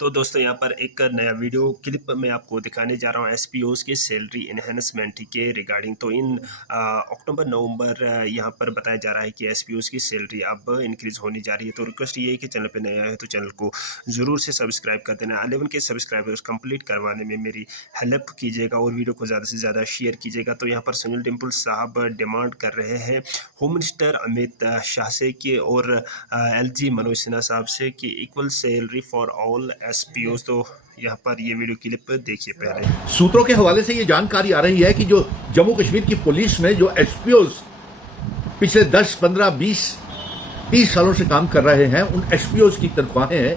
तो दोस्तों यहाँ पर एक नया वीडियो क्लिप मैं आपको दिखाने जा रहा हूँ एसपीओज़ की सैलरी इन्हेंसमेंट के रिगार्डिंग। तो इन अक्टूबर नवंबर यहाँ पर बताया जा रहा है कि एसपीओज़ की सैलरी अब इंक्रीज़ होने जा रही है। तो रिक्वेस्ट ये है कि चैनल पे नया है तो चैनल को ज़रूर से सब्सक्राइब कर देना। 11 के सब्सक्राइबर्स कंप्लीट करवाने में मेरी हेल्प कीजिएगा और वीडियो को ज़्यादा से ज़्यादा शेयर कीजिएगा। तो यहाँ पर सुनील डिम्पल साहब डिमांड कर रहे हैं होम मिनिस्टर अमित शाह से कि और एलजी मनोज सिन्हा साहब से कि इक्वल सैलरी फॉर ऑल एसपीओज़। तो यहाँ पर ये वीडियो क्लिप देखिए पहले। सूत्रों के हवाले से ये जानकारी आ रही है कि जो जम्मू कश्मीर की पुलिस में जो एसपीओज पिछले 10, 15, 20, 30 सालों से काम कर रहे हैं, उन एसपीओज की तनख्वाहें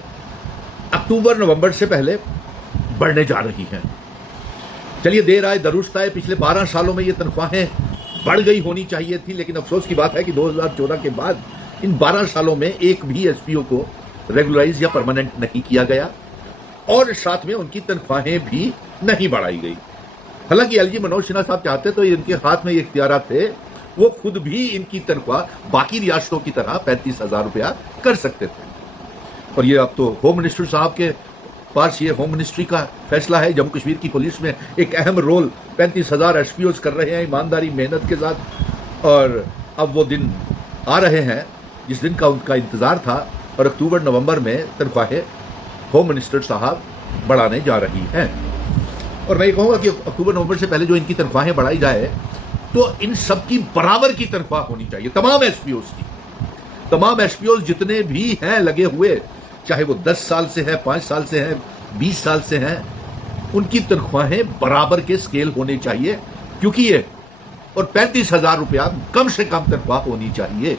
अक्टूबर नवंबर से पहले बढ़ने जा रही हैं। चलिए, देर आए दुरुस्त आए। पिछले 12 सालों में ये तनख्वाहें बढ़ गई होनी चाहिए थी, लेकिन अफसोस की बात है कि 2014 के बाद इन 12 सालों में एक भी एसपीओ को रेगुलराइज या परमानेंट नहीं किया गया और साथ में उनकी तनख्वाहें भी नहीं बढ़ाई गई। हालांकि एलजी मनोज सिन्हा साहब चाहते तो इनके हाथ में ये इख्तियार थे, वो खुद भी इनकी तनख्वाह बाकी रियासतों की तरह 35,000 रुपया कर सकते थे। और ये अब तो होम मिनिस्टर साहब के पास ये होम मिनिस्ट्री का फैसला है। जम्मू कश्मीर की पुलिस में एक अहम रोल 35,000 एसपीओज कर रहे हैं ईमानदारी मेहनत के साथ। और अब वो दिन आ रहे हैं जिस दिन का उनका इंतजार था, और अक्टूबर नवंबर में तनख्वाहें होम मिनिस्टर साहब बढ़ाने जा रही हैं। और मैं ये कहूँगा कि अक्टूबर नवंबर से पहले जो इनकी तनख्वाहें बढ़ाई जाए तो इन सब की बराबर की तनख्वाह होनी चाहिए, तमाम एसपीओज की। तमाम एसपीओज जितने भी हैं लगे हुए, चाहे वो 10 साल से है, 5 साल से है, 20 साल से हैं, उनकी तनख्वाहें बराबर के स्केल होने चाहिए। क्योंकि ये और 35,000 रुपया कम से कम तनख्वाह होनी चाहिए।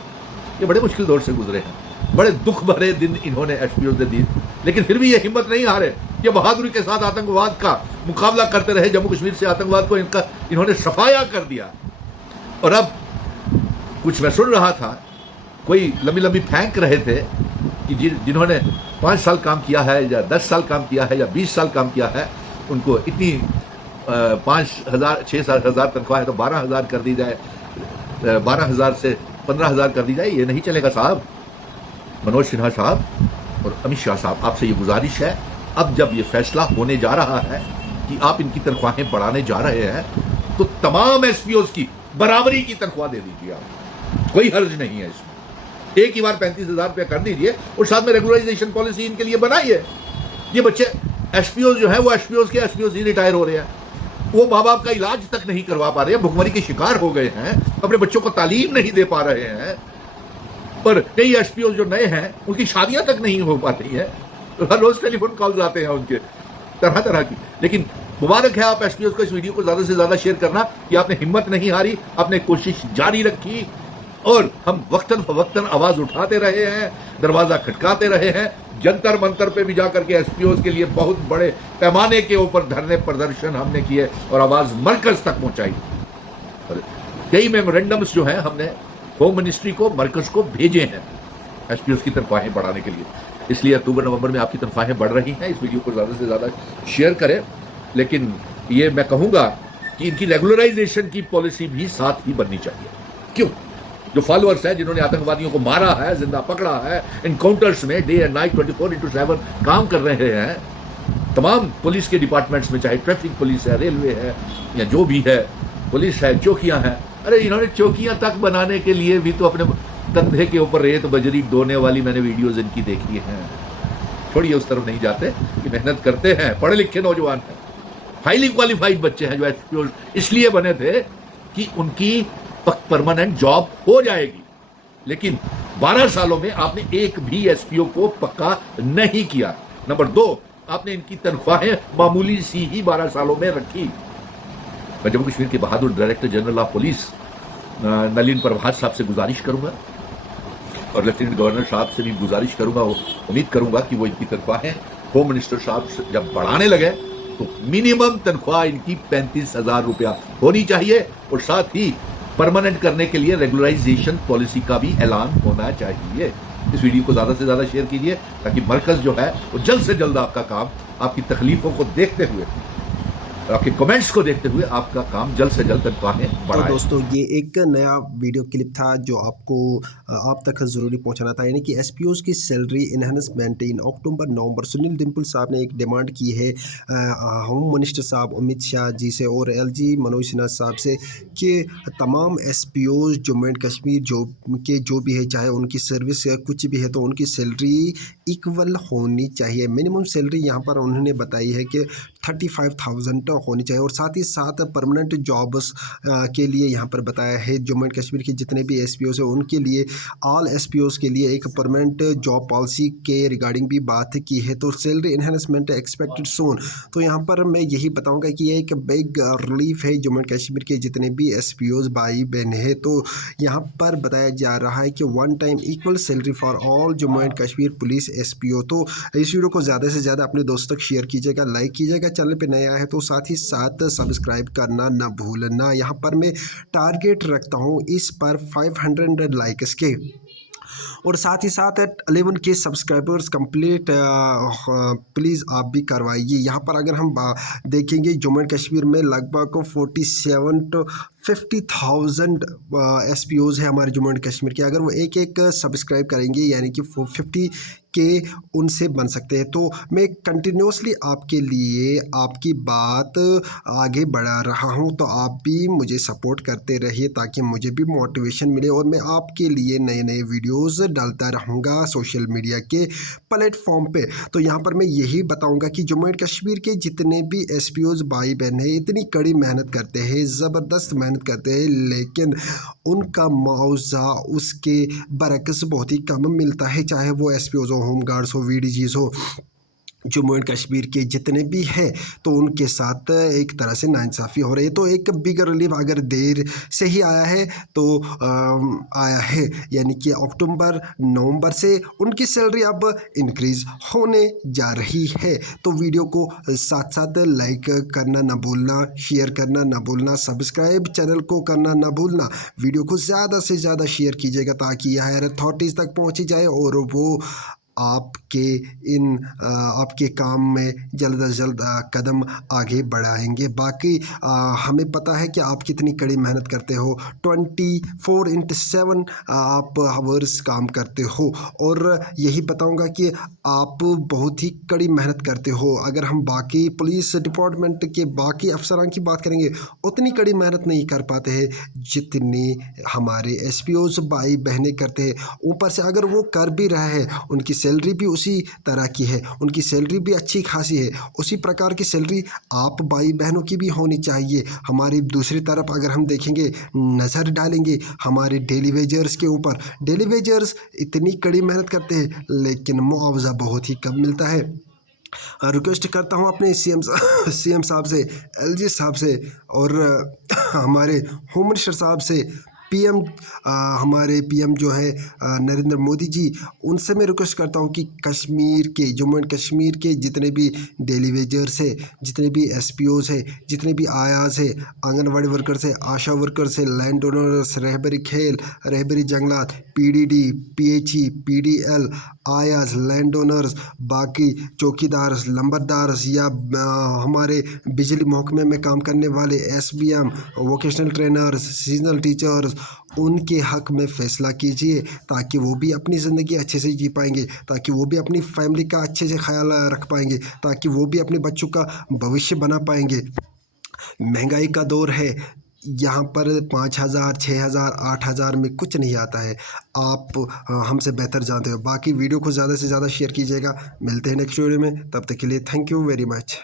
ये बड़े मुश्किल दौर से गुजरे हैं, बड़े दुख भरे दिन इन्होंने एसपीओ ने दी, लेकिन फिर भी ये हिम्मत नहीं हारे। ये बहादुरी के साथ आतंकवाद का मुकाबला करते रहे। जम्मू कश्मीर से आतंकवाद को इन्होंने सफाया कर दिया। और अब कुछ मैं सुन रहा था, कोई लंबी लंबी फेंक रहे थे कि जिन्होंने 5 साल काम किया है या 10 साल काम किया है या 20 साल काम किया है, उनको इतनी 5,000 6,000 तनख्वाह है तो 12,000 कर दी जाए, 12,000 से 15,000 कर दी जाए। ये नहीं चलेगा साहब। मनोज सिन्हा साहब और अमित शाह साहब, आपसे ये गुजारिश है, अब जब ये फैसला होने जा रहा है कि आप इनकी तनख्वाहें बढ़ाने जा रहे हैं, तो तमाम एसपीओज की बराबरी की तनख्वाह दे दीजिए आप। कोई हर्ज नहीं है इसमें। एक ही बार 35,000 रुपया कर दीजिए और साथ में रेगुलराइजेशन पॉलिसी इनके लिए बनाइए। ये बच्चे एसपीओज जो है वो एसपीओज ही रिटायर हो रहे हैं। वो माँ बाप का इलाज तक नहीं करवा पा रहे हैं, भुखमरी के शिकार हो गए हैं, अपने बच्चों को तालीम नहीं दे पा रहे हैं। पर कई एसपीओ जो नए हैं उनकी शादियां तक नहीं हो पाती है। हर रोज टेलीफोन कॉल्स आते हैं उनके, तरह तरह की। लेकिन मुबारक है आप एसपीओ को, इस वीडियो को ज्यादा से ज्यादा शेयर करना कि आपने हिम्मत नहीं हारी, आपने कोशिश जारी रखी और हम वक्तन फवक्तन आवाज उठाते रहे हैं, दरवाजा खटकाते रहे हैं। जंतर मंतर पे भी जाकर के एसपीओ के लिए बहुत बड़े पैमाने के ऊपर धरने प्रदर्शन हमने किए और आवाज मरकज तक पहुंचाई। और कई मेमोरेंडम्स जो हैं हमने होम मिनिस्ट्री को, मरकज को भेजे हैं एसपीओ की तनख्वाहें बढ़ाने के लिए। इसलिए अक्टूबर नवंबर में आपकी तनख्वाहें बढ़ रही हैं। इस वीडियो को ज़्यादा से ज़्यादा शेयर करें। लेकिन ये मैं कहूँगा कि इनकी रेगुलराइजेशन की पॉलिसी भी साथ ही बननी चाहिए। क्यों? जो फॉलोअर्स हैं, जिन्होंने आतंकवादियों को मारा है, जिंदा पकड़ा है, इनकाउंटर्स में डे एंड नाइट 24/7 काम कर रहे हैं, तमाम पुलिस के डिपार्टमेंट्स में, चाहे ट्रैफिक पुलिस है, रेलवे है या जो भी है, पुलिस है, चौकियाँ हैं। अरे इन्होंने चौकियां तक बनाने के लिए भी तो अपने कंधे के ऊपर रेत बजरी ढोने वाली मैंने वीडियोस इनकी देखी हैं। छोड़िए, उस तरफ नहीं जाते कि मेहनत करते हैं, पढ़े लिखे नौजवान हैं, हाईली क्वालिफाइड बच्चे हैं जो एसपीओ इसलिए बने थे कि उनकी परमानेंट जॉब हो जाएगी। लेकिन 12 सालों में आपने एक भी एसपीओ को पक्का नहीं किया। नंबर 2, आपने इनकी तनख्वाहें मामूली सी ही 12 सालों में रखी। मैं जम्मू कश्मीर के बहादुर director general of police Nalin Prabhat साहब से गुजारिश करूंगा और लेफ्टिनेंट गवर्नर साहब से भी गुजारिश करूंगा, उम्मीद करूंगा कि वो इनकी तनख्वाहें होम मिनिस्टर साहब जब बढ़ाने लगे तो मिनिमम तनख्वाह इनकी 35,000 रुपया होनी चाहिए और साथ ही परमानेंट करने के लिए रेगुलराइजेशन पॉलिसी का भी ऐलान होना चाहिए। इस वीडियो को ज्यादा से ज्यादा शेयर कीजिए ताकि मरकज जो है वो जल्द से जल्द आपका काम, आपकी तकलीफों को देखते हुए आपके कमेंट्स को देखते हुए आपका काम जल्द से जल्द तनख्वाहें तो बढ़ाएं। दोस्तों ये एक नया वीडियो क्लिप था जो आपको आप तक ज़रूरी पहुंचाना था, यानी कि एसपीओज़ की सैलरी इन्हांसमेंट इन अक्टूबर नवंबर। सुनील डिम्पल साहब ने एक डिमांड की है होम मिनिस्टर साहब अमित शाह जी से और एलजी मनोज सिन्हा साहब से कि तमाम एसपीओज़ जम्मू एंड कश्मीर जो भी है, चाहे उनकी सर्विस या कुछ भी है, तो उनकी सैलरी इक्वल होनी चाहिए। मिनिमम सैलरी यहाँ पर उन्होंने बताई है कि 35,000 होनी चाहिए और साथ ही साथ परमानेंट जॉब्स के लिए यहाँ पर बताया है जम्मू एंड कश्मीर के जितने भी एसपीओज़ हैं उनके लिए, ऑल एसपीओज़ के लिए एक परमानेंट जॉब पॉलिसी के रिगार्डिंग भी बात की है। तो सैलरी एनहांसमेंट एक्सपेक्टेड सून। तो यहाँ पर मैं यही बताऊँगा कि ये एक बिग रिलीफ है जम्मू एंड कश्मीर के जितने भी एसपीओज़ भाई बहन है। तो यहाँ पर बताया जा रहा है कि one time equal salary for all Jammu and Kashmir police SPO. तो इस वीडियो को ज़्यादा से ज़्यादा अपने दोस्तों तक शेयर कीजिएगा, लाइक कीजिएगा, चैनल पे नया है तो साथ ही साथ सब्सक्राइब करना ना भूलना। यहाँ पर मैं टारगेट रखता हूँ इस पर 500 लाइक्स के और साथ ही साथ 11 के सब्सक्राइबर्स कंप्लीट प्लीज़ आप भी करवाइए। यहाँ पर अगर हम देखेंगे जम्मू एंड कश्मीर में लगभग 47 to 50,000 एसपीओज़ है हमारे जम्मू एंड कश्मीर के। अगर वो एक एक सब्सक्राइब करेंगे यानी कि 50 के उनसे बन सकते हैं। तो मैं कंटिन्यूसली आपके लिए आपकी बात आगे बढ़ा रहा हूं, तो आप भी मुझे सपोर्ट करते रहिए ताकि मुझे भी मोटिवेशन मिले और मैं आपके लिए नए नए वीडियोस डालता रहूँगा सोशल मीडिया के प्लेटफॉर्म पे। तो यहाँ पर मैं यही बताऊँगा कि जम्मू एंड कश्मीर के जितने भी एसपीओज़ भाई बहन हैं इतनी कड़ी मेहनत करते हैं, ज़बरदस्त मेहनत करते हैं, लेकिन उनका मुआवजा उसके बरक्स बहुत ही कम मिलता है, चाहे वो एसपीओज़ हो, होम गार्ड्स हो, वीडीजीज हो, जम्मू एंड कश्मीर के जितने भी हैं, तो उनके साथ एक तरह से नाइंसाफ़ी हो रही है। तो एक बिग रिलीफ अगर देर से ही आया है तो आया है, यानी कि अक्टूबर नवंबर से उनकी सैलरी अब इंक्रीज़ होने जा रही है। तो वीडियो को साथ साथ लाइक करना ना भूलना, शेयर करना ना भूलना, सब्सक्राइब चैनल को करना ना भूलना। वीडियो को ज़्यादा से ज़्यादा शेयर कीजिएगा ताकि यह हायर अथॉरिटीज़ तक पहुँची जाए और वो आपके काम में जल्द अज जल्द कदम आगे बढ़ाएंगे। बाकी हमें पता है कि आप कितनी कड़ी मेहनत करते हो, 24/7 आप आवर्स काम करते हो और यही बताऊंगा कि आप बहुत ही कड़ी मेहनत करते हो। अगर हम बाकी पुलिस डिपार्टमेंट के बाकी अफसरान की बात करेंगे उतनी कड़ी मेहनत नहीं कर पाते हैं जितनी हमारे एसपीओज़ भाई बहनें करते हैं। ऊपर से अगर वो कर भी रहे हैं उनकी सैलरी भी उसी तरह की है, उनकी सैलरी भी अच्छी खासी है, उसी प्रकार की सैलरी आप भाई बहनों की भी होनी चाहिए। हमारी दूसरी तरफ अगर हम देखेंगे, नज़र डालेंगे हमारे डेली वेजर्स के ऊपर, डेली वेजर्स इतनी कड़ी मेहनत करते हैं लेकिन मुआवजा बहुत ही कम मिलता है। रिक्वेस्ट करता हूँ अपने सीएम साहब से, एलजी साहब से और हमारे होम मिनिस्टर साहब से, पीएम हमारे पीएम जो है नरेंद्र मोदी जी, उनसे मैं रिक्वेस्ट करता हूं कि कश्मीर के, जम्मू एंड कश्मीर के जितने भी डेली वेजर्स है, जितने भी एसपीओज़ है, जितने भी आयाज़ है, आंगनवाड़ी वर्कर्स है, आशा वर्कर्स है, लैंड ओनर्स, रहबरी खेल, रहबरी जंगलात, PDD, PHE, PDL, Ayaz, land owners, बाकी चौकीदार, लंबरदार या हमारे बिजली महकमे में काम करने वाले SBM, vocational trainers, seasonal teachers, उनके हक में फ़ैसला कीजिए ताकि वो भी अपनी ज़िंदगी अच्छे से जी पाएंगे, ताकि वो भी अपनी फैमिली का अच्छे से ख्याल रख पाएंगे, ताकि वो भी अपने बच्चों का भविष्य बना पाएंगे। महंगाई का दौर है, यहाँ पर 5,000, 6,000, 8,000 में कुछ नहीं आता है। आप हमसे बेहतर जानते हो। बाकी वीडियो को ज़्यादा से ज़्यादा शेयर कीजिएगा। मिलते हैं नेक्स्ट वीडियो में, तब तक के लिए थैंक यू वेरी मच।